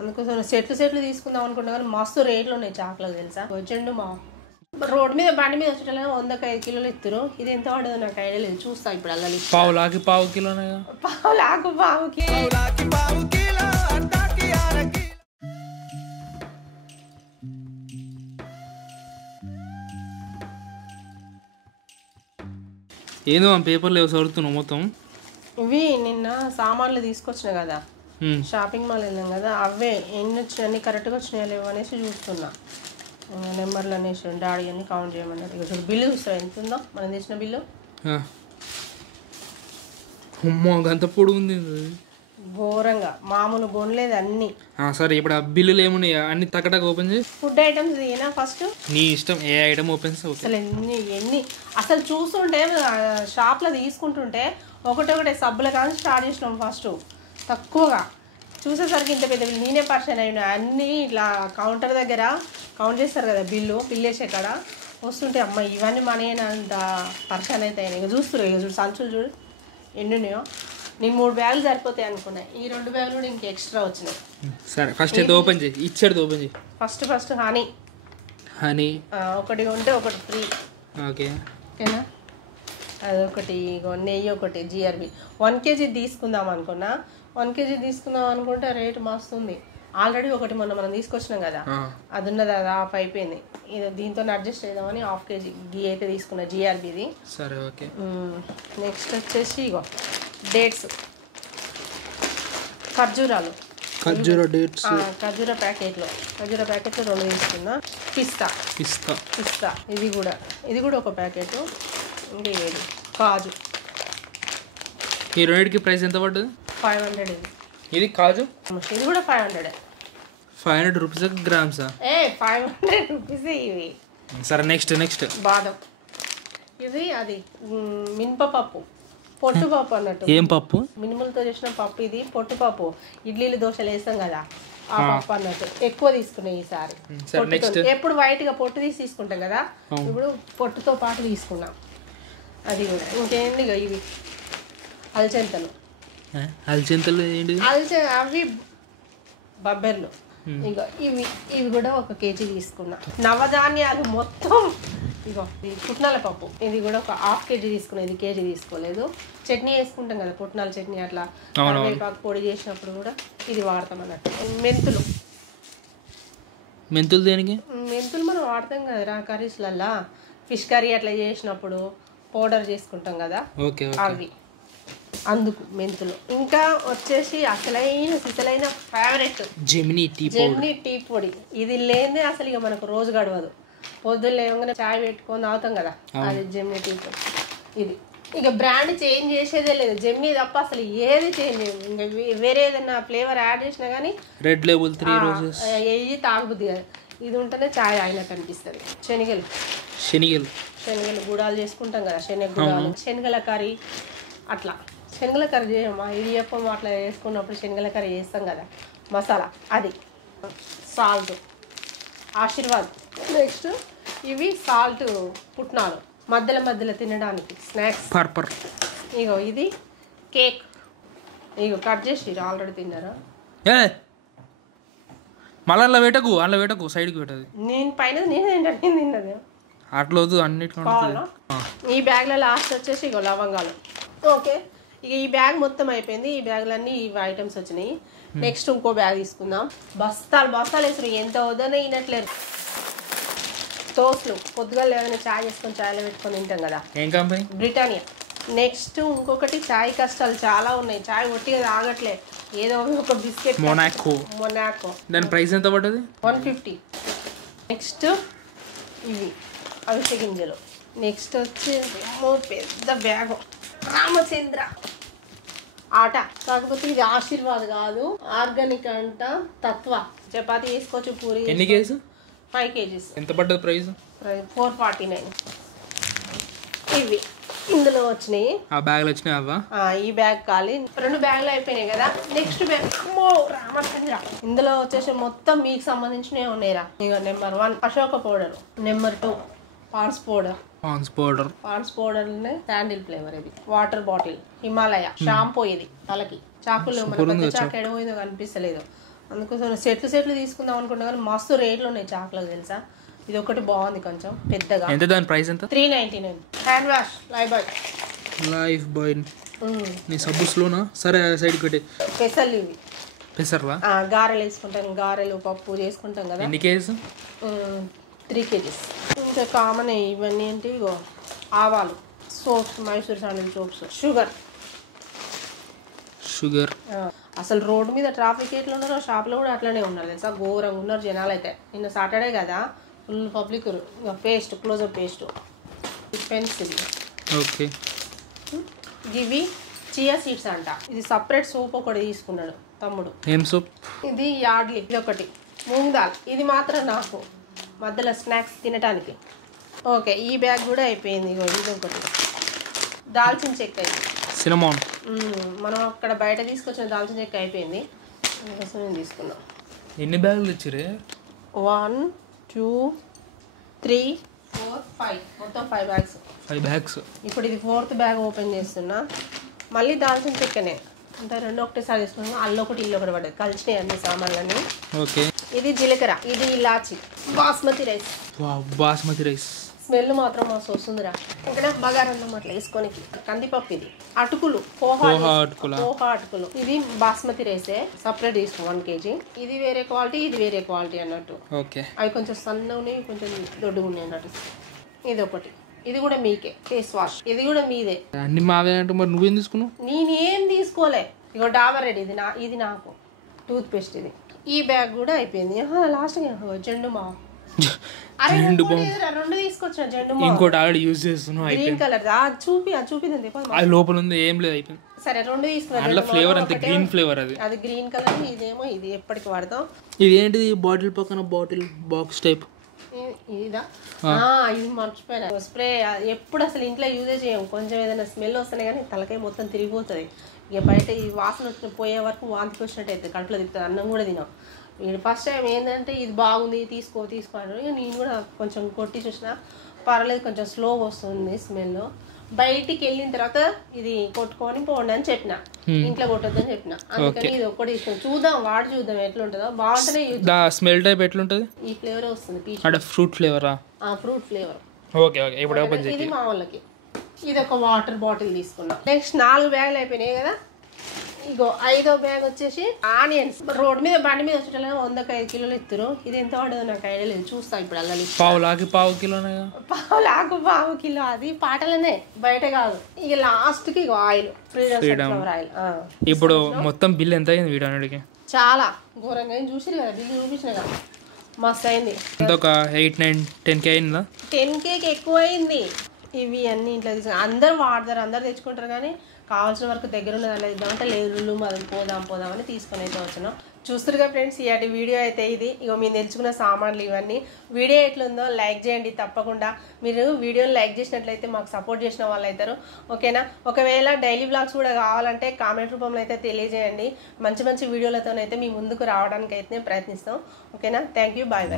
అందుకోసం సెట్లు తీసుకుందాం అనుకుంటా కానీ మస్తు రేట్లు ఉన్నాయి చాక్లెట్ తెలుసా. వచ్చిండు మా రోడ్ మీద బండి మీద వచ్చేటప్పుడు 105 కిలోలు ఇస్తారు. ఇది ఎంత పడదు నాకు ఐడియా లేదు, చూస్తా ఇప్పుడు. అల్లాలి పావు కిలోనే, పావు కిలో. ఏదో పేపర్లో చదువుతున్నావు మొత్తం. ఇవి నిన్న సామాన్లు తీసుకొచ్చిన కదా, షాపింగ్ మాల్ వెళ్ళాం కదా, అవే ఎన్ని వచ్చినాయి, అన్ని కరెక్ట్గా వచ్చినాయా లేవు అనేసి చూస్తున్నా. నెంబర్లు అనేసి డాడీ అన్ని కౌంట్ చేయమన్నారు. ఇక చూడు బిల్లు చూస్తారా ఎంత ఉందో మనం తెచ్చిన బిల్లు. గంత పొడి ఉంది, ఘోరంగా. మామూలు కొనలేదు అన్ని. సరే ఇప్పుడు ఆ బిల్లులు ఏమున్నాయి అన్ని టకటక ఓపెన్ చేసి. ఫుడ్ ఐటమ్స్ ఏనా ఫస్ట్, నీ ఇష్టం ఏ ఐటమ్ ఓపెన్ చేసి. అసలు ఎన్ని అసలు చూస్తుంటే షాప్లో తీసుకుంటుంటే ఒకటొకటే సబ్బుల కానీ స్టార్ట్ చేసినాం ఫస్ట్ తక్కువగా. చూసేసరికి ఇంత పెద్ద బిల్లు. నేనే పర్సన్ అయినా అన్నీ ఇట్లా కౌంటర్ దగ్గర కౌంట్ చేస్తారు కదా బిల్లు వేసే కాడ వస్తుంటే అమ్మ ఇవన్నీ మనేనంత పర్సన్ అయితే అయినా. ఇక చూస్తున్నారు, ఇక చూడు సంచులు చూడు ఎన్ని ఉన్నాయో. నేను 3 బ్యాగులు సరిపోతాయి అనుకున్నాయి, ఈ 2 బ్యాగులు కూడా ఇంక ఎక్స్ట్రా వచ్చినాయి. సరే ఫస్ట్ అయితే ఓపెన్ చేయి, ఇచ్చాడు ఓపెన్ చేయి. ఫస్ట్ హనీ ఒకటి ఉంటే ఒకటి ఫ్రీ. ఓకేనా, అదొకటి. నెయ్యి ఒకటి GRB 1 kg తీసుకుందాం అనుకున్నా. 1 kg తీసుకుందాం అనుకుంటే రేటు మస్తుంది. ఆల్రెడీ ఒకటి మొన్న మనం తీసుకొచ్చినాం కదా, అది ఉన్నది, అది ఆఫ్ అయిపోయింది. ఇది దీంతో అడ్జస్ట్ చేద్దామని 1/2 kg గీ అయితే తీసుకున్నా, GRBది. సరే ఓకే. నెక్స్ట్ వచ్చేసి ఇగో డేట్స్, ఖర్జూరాలు, ఖర్జూర ప్యాకెట్లు 2 తీసుకున్నా. పిస్తా ఇది కూడా ఒక ప్యాకెట్. ఇంకా ఏది కాజు. ఈ రెండింటికి ప్రైస్ ఎంత పడ్డది? 500. ఇది కాజు, ఇది కూడా 500. 500 రూపీస్ గ్రామ్సా? 500 రూపీస్ ఇవి. సరే నెక్స్ట్ బాదం. ఇది అది మినపప్పు, పొట్టుపప్పు అన్నట్టు. ఏం పప్పు? మినుములతో చేసిన పప్పు. ఇది పొట్టుపప్పు, ఇడ్లీలు దోశలు వేస్తాం కదా ఆ పప్పు అన్నట్టు. ఎక్కువ తీసుకున్నాయి ఈసారి. ఎప్పుడు వైట్ గా పొట్టు తీసుకుంటాం కదా, ఇప్పుడు పొట్టుతో పాటు తీసుకున్నాం. అది కూడా. ఇంకేంది ఇవి అలచెంతలు. అవి బబ్బెర్లు. ఇక ఇవి కూడా 1 kg తీసుకున్నా. నవధాన్యాలు మొత్తం. ఇగో ఇది పుట్నాల పప్పు, ఇది కూడా 1/2 kg తీసుకున్నా. ఇది కేజీ తీసుకోలేదు. చట్నీ వేసుకుంటాం కదా పుట్నాల చట్నీ, అట్లా కరివేపాకు పొడి చేసినప్పుడు కూడా ఇది వాడతాం అన్నట్టు. మెంతులు దేనికి? మెంతులు మనం వాడతాం కదా కర్రీస్లల్లా, ఫిష్ కర్రీ అట్లా చేసినప్పుడు పౌడర్ చేసుకుంటాం కదా, అవి అందుకు మెంతులు. ఇంకా వచ్చేసి అసలైన ఫేవరెట్ జెమినీ టీ పొడి. ఇది లేదే అసలు ఇక మనకు రోజు గడవదు. పొద్దున్న లేవగానే చాయ్ పెట్టుకొని తాగుతాం కదా, అది జెమినీ టీ పొడి. ఇది ఇక బ్రాండ్ చేంజ్ చేసేదే లేదు, జెమినీ తప్ప అసలు ఏది చేంజ్ చేయదు. ఇంకా వేరే ఏదైనా ఫ్లేవర్ యాడ్ చేసినా కానీ రెడ్ లేబుల్ 3 రోజెస్ ఏది తాగుద్ది కదా. ఇది ఉంటేనే చాయ్ అయినట్టు అనిపిస్తుంది. శనగలు గుడాలు చేసుకుంటాం కదా, శనగల కర్రీ అట్లా. శనగల కర్రీ చేయమా, ఇడియప్పం అట్లా వేసుకున్నప్పుడు శనగల కర్రీ చేస్తాం కదా మసాలా, అది. సాల్ట్ ఆశీర్వాద్. నెక్స్ట్ ఇవి సాల్ట్ పుట్నాలు మధ్యలో తినడానికి స్నాక్స్. ఇగో ఇది కేక్. ఇగో కట్ చేసి ఆల్రెడీ తిన్నారా? మళ్ళీ అలా పెట్టకు సైడ్కి పెట్టదు. నేను పైన నేను తిన్నది అట్లా వద్దు అన్నిటికీ. ఈ బ్యాగ్లో లాస్ట్ వచ్చేసి ఇగో లవంగాలు. ఓకే, ఇక ఈ బ్యాగ్ మొత్తం అయిపోయింది. ఈ బ్యాగ్లన్నీ ఈ ఐటమ్స్ వచ్చినాయి. నెక్స్ట్ ఇంకో బ్యాగ్ తీసుకుందాం. బస్తాలు వేసారు, ఎంత వద్దనే అయినట్లేరు. టోస్ట్లు పొద్దుగా లేవని చాయ్ చేసుకొని చాయ్లో పెట్టుకొని తింటాం కదా, ఏం కంపెనీ? బ్రిటానియా. నెక్స్ట్ ఇంకొకటి చాయ్ కష్టాలు చాలా ఉన్నాయి. చాయ్ ఒట్టిగా తాగట్లే, ఏదో ఒక బిస్కెట్ మొనాకో. దాని ప్రైస్ ఎంత పడ్డది? 150. నెక్స్ట్ ఇవి అవిసె గింజలు. నెక్స్ట్ వచ్చి పెద్ద బ్యాగ్ రామచంద్ర ఆట. కాకపోతే ఇది ఆశీర్వాద్ కాదు, ఆర్గానిక్ అంట. తత్వ చపాతీ వేసుకోవచ్చు, పూరి. ఎన్ని కేజీ? 5 kgs. ఎంత పడ్డది ప్రైస్? 449. ఇవి ఇందులో వచ్చినాయి. ఆ బ్యాగ్లు వచ్చినాయి అవ్వా? ఈ బ్యాగ్ ఖాళీ. 2 బ్యాగ్లు అయిపోయినాయి కదా. Next bag Ramachandra. ఇందులో వచ్చేసి మొత్తం మీకు సంబంధించినవి ఉన్నాయిరా. ఇక number 1 Ashoka powder, number 2 Pond's powder sandal flavour. ఇది వాటర్ బాటిల్ హిమాలయ. షాంపూ ఇది తలకి. చాకులు మన చాకు ఎడపోయిందో కనిపిస్తలేదు. అందుకోసం సెట్లు తీసుకుందాం అనుకుంటా కానీ మస్తు రేట్లు ఉన్నాయి చాక్లకు తెలుసా. ఇది ఒకటి బాగుంది కొంచెం పెద్దగా. ఎంత దాని ప్రైస్ ఎంత? 399. హ్యాండ్ వాష్ లైఫ్ బాయ్ నీ సబ్బుస్లోనా? సరే సైడ్కి పెట్టి. పెసర్లు ఇవి పెసర్లా? గారెలు వేసుకుంటాం, గారెలు పప్పు చేసుకుంటాం కదా. ఎన్ని కేజీస్? 3 kgs. ఇంకా కామన్ ఇవన్నీ అంటే ఇగో ఆవాలు, soaps, Mysore sandal soaps, sugar. అసలు రోడ్డు మీద ట్రాఫిక్ ఎట్లా ఉన్నారో షాప్లో కూడా అట్లనే ఉన్నారు తెలుసా, ఘోరంగా ఉన్నారు జనాలు అయితే. నిన్న సాటర్డే కదా ఫుల్ పబ్లిక్. ఇంకా paste, Closeup paste, pencil. Okay. ఇవి చియా సీడ్స్ అంట. ఇది సపరేట్ సోప్ ఒకటి తీసుకున్నాడు తమ్ముడు. ఏం సోప్? ఇది యార్డ్లీ. ఇది ఒకటి మూంగ్ దాల్. ఇది మాత్రం నాకు మధ్యలో స్నాక్స్ తినడానికి. ఓకే, ఈ బ్యాగ్ కూడా అయిపోయింది. ఇగో ఇది ఒకటి దాల్చిన చెక్క. ఇది సినమాన్. మనం అక్కడ బయట తీసుకొచ్చిన దాల్చిన చెక్క అయిపోయింది, అందుకోసం నేను తీసుకున్నాం. ఎన్ని బ్యాగులు ఇచ్చిరే? 1 2 3 4 5 మొత్తం 5 బ్యాగ్స్. 5 బ్యాగ్స్. ఇప్పుడు ఇది 4th బ్యాగ్ ఓపెన్ చేస్తున్నా. మళ్ళీ దాల్చిన చెక్కనే అంటే 2 ఒకటేసారి తీసుకున్నాను. అల్లొకటి ఇల్లొకటి పడ్డది, కలిసినాయి అన్ని సామాన్లన్నీ. ఓకే. ఇది జీలకర్ర, ఇది ఇలాచి, basmati rice. Basmati rice smell మాత్రం మస్తు వస్తుందిరా. ఇంకా బగారన్నం అట్లా వేసుకొని. కందిపప్పు, ఇది అటుకులు, పోహా అటుకులు. ఇది బాస్మతి రైసే, సపరేట్ తీసుకో 1 kg. ఇది వేరే క్వాలిటీ, ఇది వేరే క్వాలిటీ అన్నట్టు. ఓకే. అవి కొంచెం సన్నగా ఉన్నాయి, కొంచెం దొడ్డుగా ఉన్నాయి అన్నట్టు. ఇది ఒకటి, ఇది కూడా మీకే. ఫేస్ వాష్ ఇది కూడా మీదే. అన్ని మావే అంటే మరి నువ్వేం తీసుకున్నావు? నేనేం తీసుకోలే. ఇగో డాబర్ రెడ్, ఇది నాకు. టూత్ పేస్ట్ ఇది. ఈ బ్యాగ్ కూడా అయిపోయింది. లాస్ట్ జెండు మావ. జెండు బామ్ 2 తీసుకొచ్చిన. జెండు మావ ఇంకోటి ఆల్రెడీ యూజ్ చేస్తున్నావు. Green colour. చూపిదండి అది లోపల ఉంది, ఏం లేదు, అయిపోయింది. సరే 2 తీసుకున్నా. అట్లా ఫ్లేవర్ అంతే, గ్రీన్ ఫ్లేవర్. అది గ్రీన్ కలర్. ఇదేమో ఇది ఎప్పటికి వాడతాం. ఇది ఏంటిది? బాటిల్ పక్కన బాటిల్ బాక్స్ టైప్. ఇదా? ఇది మర్చిపోయినా. స్ప్రే ఎప్పుడు అసలు ఇంట్లో యూజే చేయం. కొంచెం ఏదైనా స్మెల్ వస్తున్నాయి కానీ తలకాయ మొత్తం తిరిగిపోతుంది. ఇక బయట ఈ వాసన పోయే వరకు వాంతికి వచ్చినట్టు అవుతుంది, కడుపులో తిప్పుతుంది, అన్నం కూడా తినాం. ఫస్ట్ టైం ఏంటంటే ఇది బాగుంది తీసుకో అంటారు. ఇక నేను కూడా కొంచెం కొట్టి చూసినా పర్వాలేదు, కొంచెం స్లోగా వస్తుంది స్మెల్. బయటికి వెళ్ళిన తర్వాత ఇది కొట్టుకొని పోండి అని చెప్పిన, ఇంట్లో కొట్టొద్దని చెప్పిన. అందుకని ఇది ఒక్కటి చూద్దాం, వాడి చూద్దాం ఎట్లుంటుందో. బాగుంటేనే స్మెల్ టైప్ ఎట్లుంటది? ఈ ఫ్లేవర్ వస్తుంది, ఫ్రూట్ ఫ్లేవరా? Fruit flavour. Okay okay. ఇప్పుడు ఓపెన్ చేయి. ఇది మా వాళ్ళకి. ఇది ఒక వాటర్ బాటిల్ తీసుకున్నాం. నెక్స్ట్ 4 బ్యాగులు అయిపోయినాయి కదా. ఇగో 5వ బ్యాగ్ వచ్చేసి ఆనియన్స్. రోడ్ మీద బండి మీద వచ్చేటప్పుడు 105 కిలోలు ఇస్తారు. ఇది ఎంత పడదు నాకు ఐడియా లేదు, చూస్తా ఇప్పుడు. అలా పావు కిలో అది పాటలనే, బయట కాదు. ఇక లాస్ట్ కి ఆయిల్, ఫ్రీడమ్ ఆయిల్. ఇప్పుడు మొత్తం బిల్ ఎంత అయింది వీడియో అన్నిటికి? చాలా ఘోరంగా చూసిరు కదా, బిల్లు చూపించిన కదా, మస్తు అయింది. ఒక 8 9 10K అయిందా? 10Kకి ఎక్కువ అయింది. ఇవి అన్ని ఇంట్లో తీసుకుని అందరు వాడతారు, అందరు తెచ్చుకుంటారు. కానీ కావాల్సిన వరకు దగ్గర ఉన్నది అలా ఇద్దామంటే లేదు, మనం పోదామని తీసుకొని అయితే వచ్చినాం. చూస్తురుగా ఫ్రెండ్స్, ఇలాంటి వీడియో అయితే ఇది. ఇక మీరు తెలుసుకున్న సామాన్లు ఇవన్నీ. వీడియో ఎట్లుందో లైక్ చేయండి తప్పకుండా. మీరు వీడియోని లైక్ చేసినట్లయితే మాకు సపోర్ట్ చేసిన వాళ్ళు అవుతారు. ఓకేనా? ఒకవేళ డైలీ వ్లాగ్స్ కూడా కావాలంటే కామెంట్ రూపంలో అయితే తెలియజేయండి. మంచి వీడియోలతోనైతే మీ ముందుకు రావడానికి అయితే ప్రయత్నిస్తాం. ఓకేనా? Thank you. బాయ్.